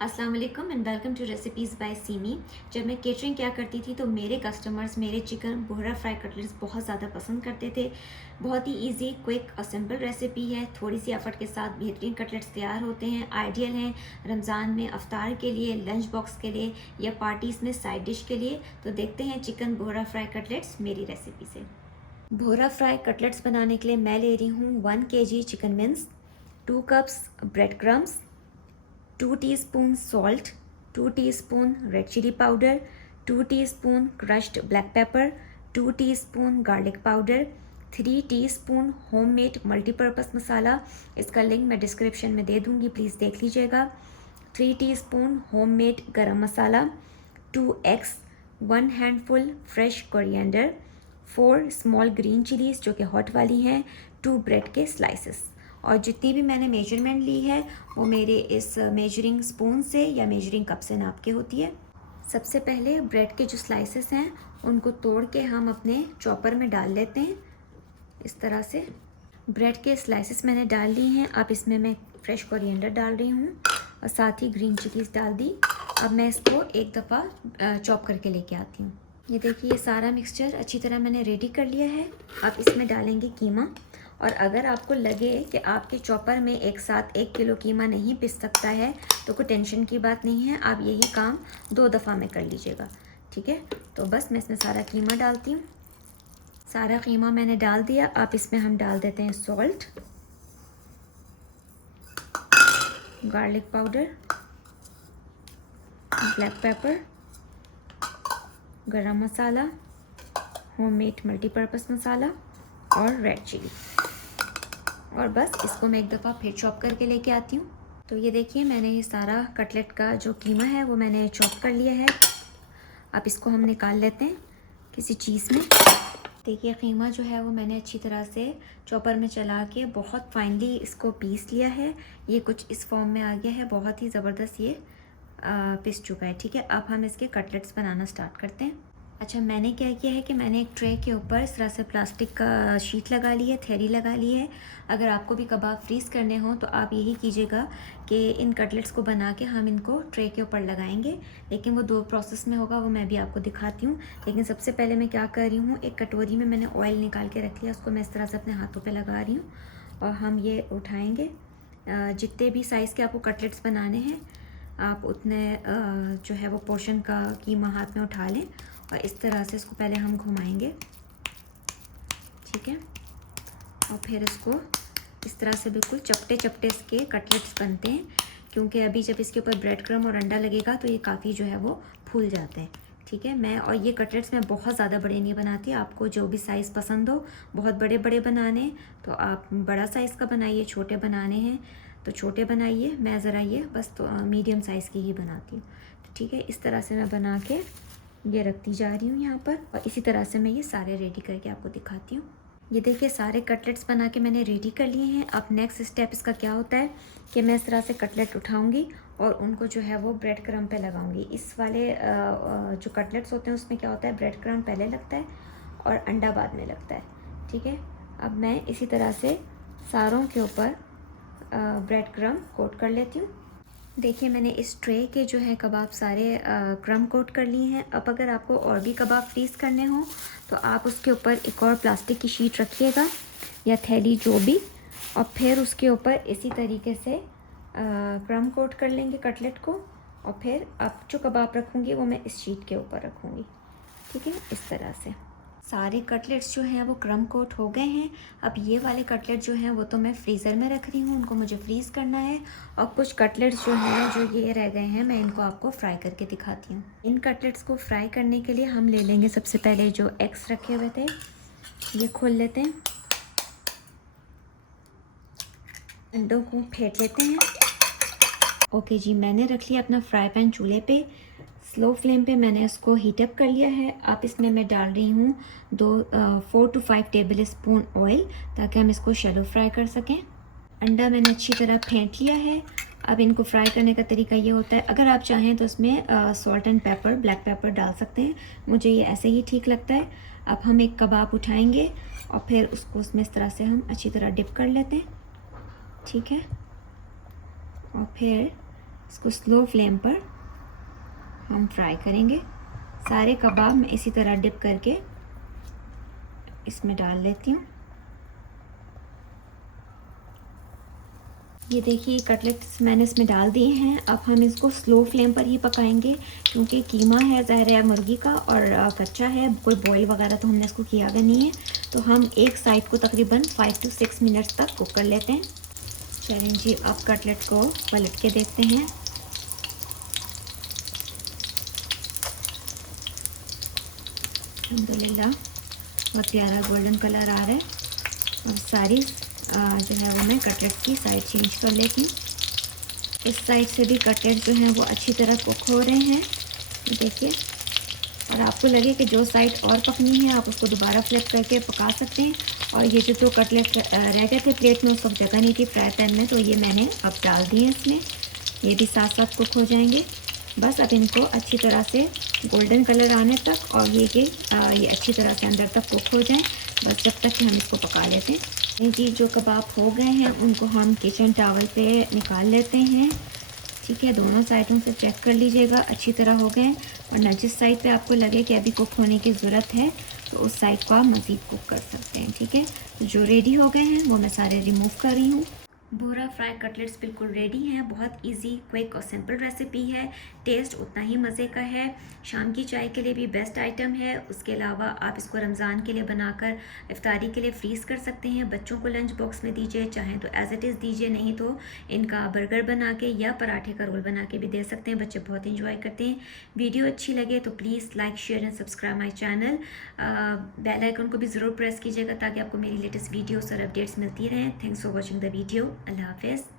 अस्सलाम वालेकुम and welcome to recipes by Seemi. जब मैं केटरिंग क्या करती थी तो मेरे कस्टमर्स मेरे चिकन बोहरा फ्राई कटलेट्स बहुत ज़्यादा पसंद करते थे। बहुत ही इजी, क्विक और सिंपल रेसिपी है। थोड़ी सी एफर्ट के साथ बेहतरीन कटलेट्स तैयार होते हैं। आइडियल हैं रमज़ान में अफ्तार के लिए, लंच बॉक्स के लिए या पार्टीज़ में साइड डिश के लिए। तो देखते हैं चिकन बोहरा फ्राई कटलेट्स मेरी रेसिपी से। बोहरा फ्राई कटलेट्स बनाने के लिए मैं ले रही हूँ 1 kg chicken wings, 2 cups bread crumbs, 2 teaspoon salt, 2 teaspoon red chili powder, 2 teaspoon crushed black pepper, 2 teaspoon garlic powder, 3 teaspoon homemade multipurpose masala. इसका लिंक मैं डिस्क्रिप्शन में दे दूँगी, प्लीज़ देख लीजिएगा। 3 टीस्पून होममेड गरम मसाला, 2 eggs, 1 handful fresh coriander, 4 small green chillies जो कि hot वाली हैं, 2 ब्रेड के स्लाइसेस। और जितनी भी मैंने मेजरमेंट ली है वो मेरे इस मेजरिंग स्पून से या मेजरिंग कप से नाप के होती है। सबसे पहले ब्रेड के जो स्लाइसेस हैं उनको तोड़ के हम अपने चॉपर में डाल लेते हैं। इस तरह से ब्रेड के स्लाइसेस मैंने डाल लिए हैं। अब इसमें मैं फ्रेश कोरिएंडर डाल रही हूँ और साथ ही ग्रीन चिलीज़ डाल दी। अब मैं इसको एक दफ़ा चॉप करके लेके आती हूँ। ये देखिए, ये सारा मिक्सचर अच्छी तरह मैंने रेडी कर लिया है। अब इसमें डालेंगे कीमा। और अगर आपको लगे कि आपके चॉपर में एक साथ 1 किलो कीमा नहीं पिस सकता है तो कोई टेंशन की बात नहीं है, आप यही काम 2 दफ़ा में कर लीजिएगा, ठीक है। तो बस मैं इसमें सारा कीमा डालती हूँ। सारा कीमा मैंने डाल दिया। अब इसमें हम डाल देते हैं salt, garlic powder, black pepper, गरम मसाला, होममेड मल्टीपर्पज़ मसाला और रेड चिली। और बस इसको मैं एक दफ़ा फिर चॉप करके लेके आती हूँ। तो ये देखिए, मैंने ये सारा कटलेट का जो कीमा है वो मैंने चॉप कर लिया है। अब इसको हम निकाल लेते हैं किसी चीज़ में। देखिए, कीमा जो है वो मैंने अच्छी तरह से चॉपर में चला के बहुत फाइनली इसको पीस लिया है। ये कुछ इस फॉर्म में आ गया है, बहुत ही ज़बरदस्त ये पिस चुका है, ठीक है। अब हम इसके कटलेट्स बनाना स्टार्ट करते हैं। अच्छा, मैंने क्या किया है कि मैंने एक ट्रे के ऊपर इस तरह से प्लास्टिक का शीट लगा ली है, थैली लगा ली है। अगर आपको भी कबाब फ्रीज़ करने हो तो आप यही कीजिएगा कि इन कटलेट्स को बना के हम इनको ट्रे के ऊपर लगाएंगे। लेकिन वो 2 प्रोसेस में होगा, वो मैं भी आपको दिखाती हूँ। लेकिन सबसे पहले मैं क्या कर रही हूँ, एक कटोरी में मैंने ऑयल निकाल के रख लिया, उसको मैं इस तरह से अपने हाथों पर लगा रही हूँ और हम ये उठाएँगे। जितने भी साइज़ के आपको कटलेट्स बनाने हैं आप उतने जो है वो पोर्शन का कीमा हाथ में उठा लें और इस तरह से इसको पहले हम घुमाएंगे, ठीक है। और फिर इसको इस तरह से बिल्कुल चपटे चपटे इसके कटलेट्स बनते हैं, क्योंकि अभी जब इसके ऊपर ब्रेड क्रम्ब और अंडा लगेगा तो ये काफ़ी जो है वो फूल जाते हैं, ठीक है। और ये कटलेट्स मैं बहुत ज़्यादा बड़े नहीं बनाती। आपको जो भी साइज़ पसंद हो, बहुत बड़े बड़े बनाने तो आप बड़ा साइज़ का बनाइए, छोटे बनाने हैं तो छोटे बनाइए। मैं ज़रा ये बस तो मीडियम साइज़ की ही बनाती हूँ, ठीक है। इस तरह से मैं बना के ये रखती जा रही हूँ यहाँ पर और इसी तरह से मैं ये सारे रेडी करके आपको दिखाती हूँ। ये देखिए, सारे कटलेट्स बना के मैंने रेडी कर लिए हैं। अब नेक्स्ट स्टेप इसका क्या होता है कि मैं इस तरह से कटलेट उठाऊँगी और उनको जो है वो ब्रेड क्रम्ब पे लगाऊंगी। इस वाले जो कटलेट्स होते हैं उसमें क्या होता है, ब्रेड क्रम्ब पहले लगता है और अंडा बाद में लगता है, ठीक है। अब मैं इसी तरह से सारों के ऊपर ब्रेड क्रम्ब कोट कर लेती हूँ। देखिए, मैंने इस ट्रे के जो है कबाब सारे क्रम्ब कोट कर लिए हैं। अब अगर आपको और भी कबाब फ्रीज़ करने हो तो आप उसके ऊपर एक और प्लास्टिक की शीट रखिएगा या थैली, जो भी, और फिर उसके ऊपर इसी तरीके से क्रम्ब कोट कर लेंगे कटलेट को। और फिर अब जो कबाब रखूँगी वो मैं इस शीट के ऊपर रखूँगी, ठीक है। इस तरह से सारे कटलेट्स जो हैं वो क्रम्ब कोट हो गए हैं। अब ये वाले कटलेट जो हैं वो तो मैं फ्रीज़र में रख रही हूँ, उनको मुझे फ्रीज़ करना है। और कुछ कटलेट्स जो हैं जो ये रह गए हैं, मैं इनको आपको फ्राई करके दिखाती हूँ। इन कटलेट्स को फ्राई करने के लिए हम ले लेंगे सबसे पहले जो एग्स रखे हुए थे, ये खोल लेते हैं, अंडों को फेंट लेते हैं। ओके जी, मैंने रख लिया अपना फ्राई पैन चूल्हे पे। स्लो फ्लेम पे मैंने इसको हीट अप कर लिया है। अब इसमें मैं डाल रही हूँ 4 to 5 टेबल स्पून ऑयल, ताकि हम इसको शैलो फ्राई कर सकें। अंडा मैंने अच्छी तरह फेंट लिया है। अब इनको फ्राई करने का तरीका ये होता है, अगर आप चाहें तो इसमें salt and paper, black pepper डाल सकते हैं। मुझे ये ऐसे ही ठीक लगता है। अब हम एक कबाब उठाएंगे और फिर उसको उसमें इस तरह से हम अच्छी तरह डिप कर लेते हैं, ठीक है। और फिर इसको स्लो फ्लेम पर हम फ्राई करेंगे। सारे कबाब मैं इसी तरह डिप करके इसमें डाल लेती हूँ। ये देखिए कटलेट्स मैंने इसमें डाल दिए हैं। अब हम इसको स्लो फ्लेम पर ही पकाएंगे क्योंकि कीमा है ज़ाहिर है मुर्गी का और कच्चा है, कोई बॉईल वगैरह तो हमने इसको किया भी नहीं है। तो हम एक साइड को तकरीबन 5 to 6 मिनट्स तक कुक कर लेते हैं। चलें जी, अब कटलेट को पलट के देखते हैं। अल्हम्दुलिल्लाह बहुत प्यारा गोल्डन कलर आ रहा है। और सारी जो है वो मैं कटलेट की साइड चेंज कर लेती हूँ। इस साइड से भी कटलेट जो है वो अच्छी तरह कुक हो रहे हैं, देखिए। और आपको लगे कि जो साइड और पकनी है आप उसको दोबारा फ्लिप करके पका सकते हैं। और ये जो दो कटलेट रह गए थे प्लेट में, उस वक्त जगह नहीं थी फ्राई पैन में, तो ये मैंने अब डाल दिए इसमें। ये भी साथ साथ कुक हो जाएंगे। बस अब इनको अच्छी तरह से गोल्डन कलर आने तक और ये अच्छी तरह से अंदर तक कुक हो जाएं, बस जब तक कि हम इसको पका लेते हैं। जी, जो कबाब हो गए हैं उनको हम किचन टावल पे निकाल लेते हैं। ठीक है, दोनों साइडों से चेक कर लीजिएगा अच्छी तरह हो गए। और जिस साइड पे आपको लगे कि अभी कुक होने की ज़रूरत है तो उस साइड को आप मज़ीद कुक कर सकते हैं। ठीक है, तो जो रेडी हो गए हैं वो मैं सारे रिमूव कर रही हूँ। भूरा फ्राई कटलेट्स बिल्कुल रेडी हैं। बहुत इजी, क्विक और सिंपल रेसिपी है। टेस्ट उतना ही मज़े का है। शाम की चाय के लिए भी बेस्ट आइटम है। उसके अलावा आप इसको रमज़ान के लिए बनाकर इफ्तारी के लिए फ्रीज़ कर सकते हैं। बच्चों को लंच बॉक्स में दीजिए, चाहें तो एज इट इज़ दीजिए, नहीं तो इनका बर्गर बना के या पराठे का रोल बना के भी दे सकते हैं। बच्चे बहुत इंजॉय करते हैं। वीडियो अच्छी लगे तो please like, share and subscribe my channel. Bell icon को भी ज़रूर प्रेस कीजिएगा ताकि आपको मेरी लेटेस्ट वीडियोस और अपडेट्स मिलती रहें। Thanks for watching the video. Allah हाफ़िज़।